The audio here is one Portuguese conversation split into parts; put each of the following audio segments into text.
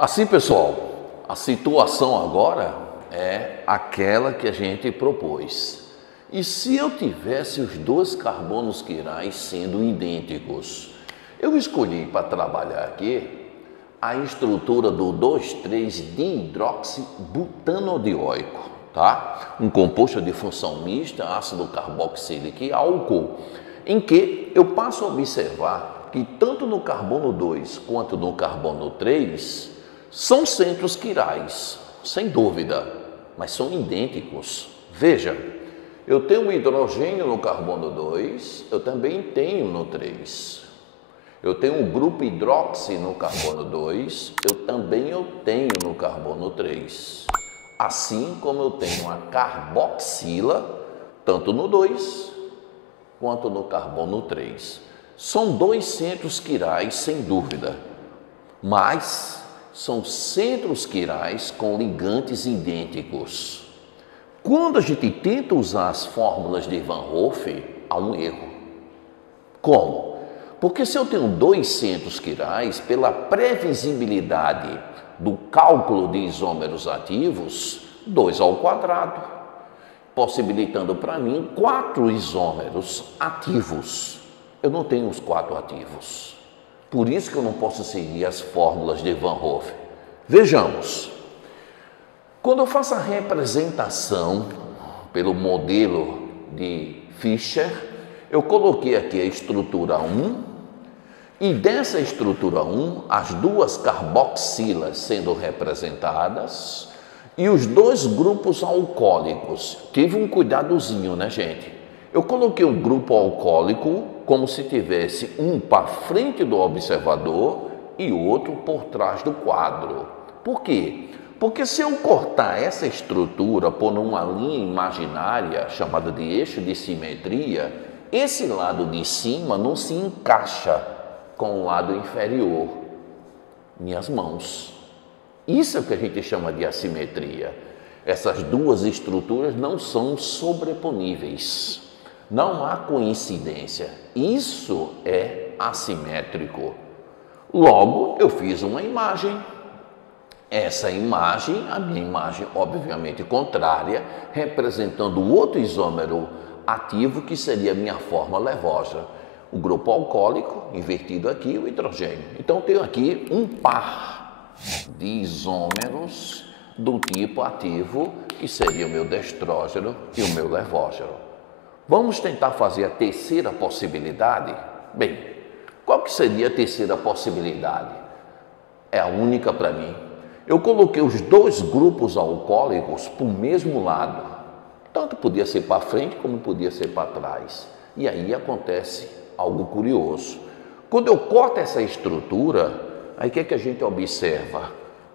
Assim, pessoal, a situação agora é aquela que a gente propôs. E se eu tivesse os dois carbonos quirais sendo idênticos? Eu escolhi para trabalhar aqui a estrutura do 2,3-dihidroxibutanodioico, tá? Um composto de função mista, ácido carboxílico e álcool, em que eu passo a observar que tanto no carbono 2 quanto no carbono 3 são centros quirais, sem dúvida, mas são idênticos. Veja, eu tenho hidrogênio no carbono 2, eu também tenho no 3. Eu tenho um grupo hidroxi no carbono 2, eu também tenho no carbono 3. Assim como eu tenho a carboxila, tanto no 2 quanto no carbono 3. São dois centros quirais, sem dúvida, mas são centros quirais com ligantes idênticos. Quando a gente tenta usar as fórmulas de Van Hoff, há um erro. Como? Porque se eu tenho dois centros quirais, pela previsibilidade do cálculo de isômeros ativos, 2 ao quadrado, possibilitando para mim 4 isômeros ativos. Eu não tenho os 4 ativos. Por isso que eu não posso seguir as fórmulas de Van Hoff. Vejamos. Quando eu faço a representação pelo modelo de Fischer, eu coloquei aqui a estrutura 1 e dessa estrutura 1, as duas carboxilas sendo representadas e os dois grupos alcoólicos. Tive um cuidadozinho, né, gente? Eu coloquei um grupo alcoólico como se tivesse um para frente do observador e outro por trás do quadro. Por quê? Porque se eu cortar essa estrutura por uma linha imaginária chamada de eixo de simetria, esse lado de cima não se encaixa com o lado inferior, minhas mãos. Isso é o que a gente chama de assimetria. Essas duas estruturas não são sobreponíveis. Não há coincidência. Isso é assimétrico. Logo, eu fiz uma imagem. Essa imagem, a minha imagem obviamente contrária, representando o outro isômero ativo, que seria a minha forma Lavoisier. O grupo alcoólico, invertido aqui, o hidrogênio. Então, eu tenho aqui um par de isômeros do tipo ativo, que seria o meu destrógeno e o meu Lavoisier. Vamos tentar fazer a terceira possibilidade? Bem, qual que seria a terceira possibilidade? É a única para mim. Eu coloquei os dois grupos alcoólicos para o mesmo lado. Tanto podia ser para frente como podia ser para trás. E aí acontece algo curioso. Quando eu corto essa estrutura, aí o que é que a gente observa?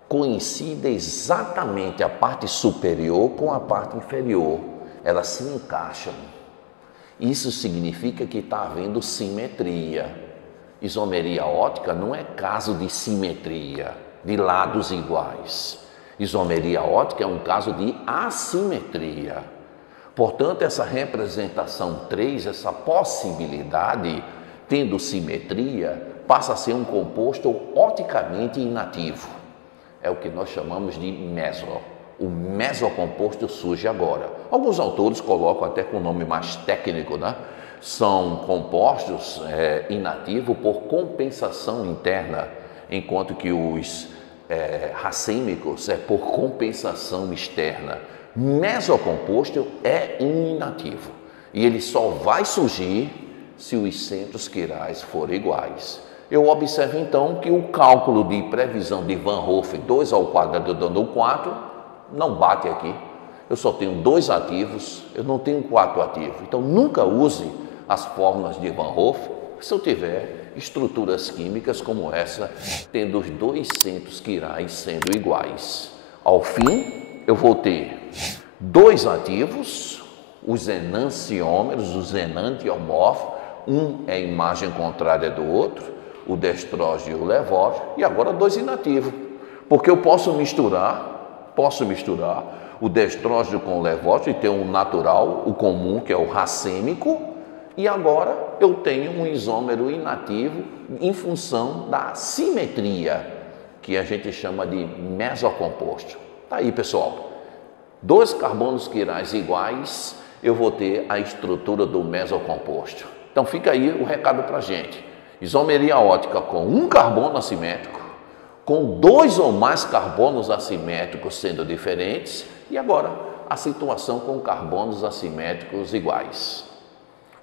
Coincide exatamente a parte superior com a parte inferior. Elas se encaixam. Isso significa que está havendo simetria. Isomeria ótica não é caso de simetria, de lados iguais. Isomeria ótica é um caso de assimetria. Portanto, essa representação 3, essa possibilidade, tendo simetria, passa a ser um composto oticamente inativo. É o que nós chamamos de meso. O mesocomposto surge agora. Alguns autores colocam até com o nome mais técnico, né? São compostos inativos por compensação interna, enquanto que os racêmicos é por compensação externa. Mesocomposto é inativo e ele só vai surgir se os centros quirais forem iguais. Eu observo então que o cálculo de previsão de Van Hoff, 2 ao quadrado dando 4, não bate aqui. Eu só tenho 2 ativos, eu não tenho 4 ativos. Então nunca use as fórmulas de Van Hoff se eu tiver estruturas químicas como essa, tendo os dois centros quirais sendo iguais. Ao fim, eu vou ter 2 ativos, os enantiômeros, os enantiomorfos, um é a imagem contrária do outro, o destrógeno e o Lavoisier, e agora 2 inativos, porque eu posso misturar o destrógeno com o Lavoisier e ter um natural, o comum, que é o racêmico, e agora eu tenho um isômero inativo em função da simetria, que a gente chama de mesocomposto. Tá aí, pessoal. Dois carbonos quirais iguais, eu vou ter a estrutura do mesocomposto. Então fica aí o recado para a gente. Isomeria ótica com um carbono assimétrico, com dois ou mais carbonos assimétricos sendo diferentes, e agora a situação com carbonos assimétricos iguais.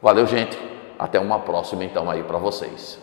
Valeu, gente. Até uma próxima então aí para vocês.